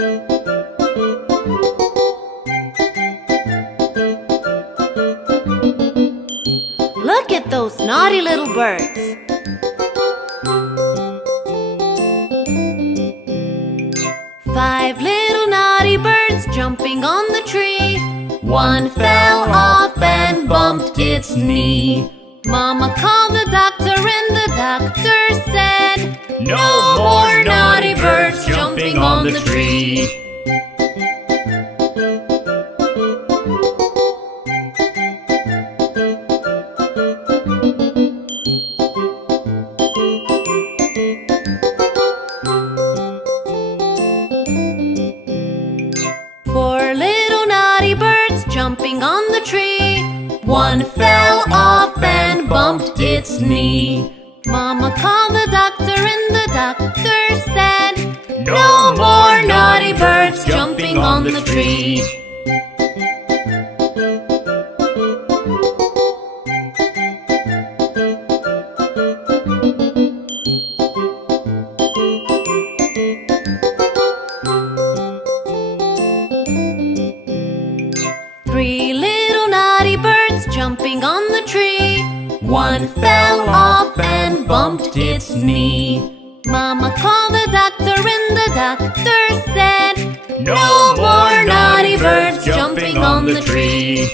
Look at those naughty little birds. Five little naughty birds jumping on the tree. One fell off and bumped its knee. Mama called the doctor and the doctor said, "No more naughty birds jumping on the tree." Four little naughty birds jumping on the tree. One fell off and bumped its knee. Mama called the doctor and the doctor said, "No more naughty birds jumping on the tree." Three little naughty birds jumping on the tree. One fell off and bumped its knee. Mama called the doctor and the doctor said, "No more naughty birds jumping on the tree."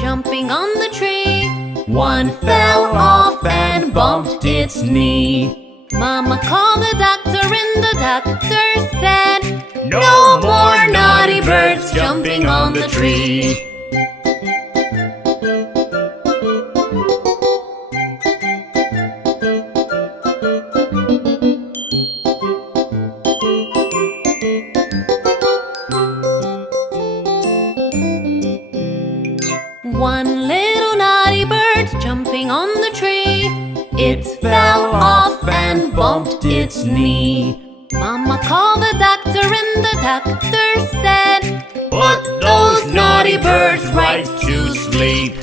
Jumping on the tree. One fell off and bumped its knee. Mama called the doctor and the doctor said, "No more naughty birds jumping on the tree." One little naughty bird jumping on the tree. It fell off and bumped its knee. Mama called the doctor and the doctor said, "Put those naughty birds right to sleep."